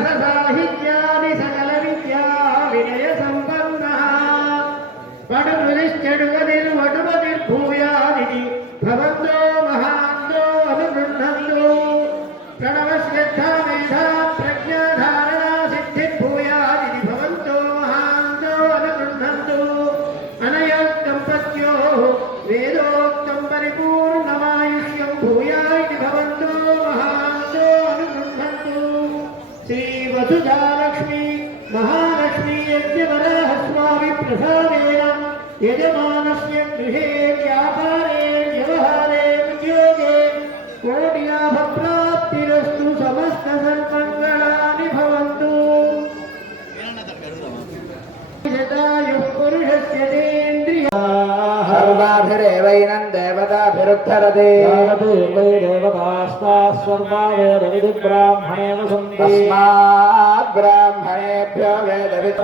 सरससाहित्यादि सकल विद्या विनय संपन्नः वटुमतिर्भूयादिति भवन्तो महान्तो अनुगृह्णन्तु प्रणवश्रद्धा मेधा प्रज्ञाधारणा सिद्धिर्भूयादिति भवन्तो महान्तो अनुगृह्णन्तु अनयोक्तं पत्योः वेदोक्तं परिपूर्णमायुष्यं भूयादिति भवन्तो महान्तो अनुगृह्णन्तु श्रीवसुधालक्ष्मी महालक्ष्मी यज्ञवराहस्वामि प्रसादेन यजमानस्य गृहे व्यापारे व्यवहारे उद्योगे कोटिलाभप्राप्तिरस्तु समस्तसन्मङ्गलानि भवन्तु यदायुः पुरुषस्य तेन्द्रियाः सर्वाभिरेवैनं देवताभिरुद्धरते वै देवतास्ताः स्वर्गावेदविधि ब्राह्मणेन सन्ति तस्मात् ब्राह्मणेभ्यो वेदविद्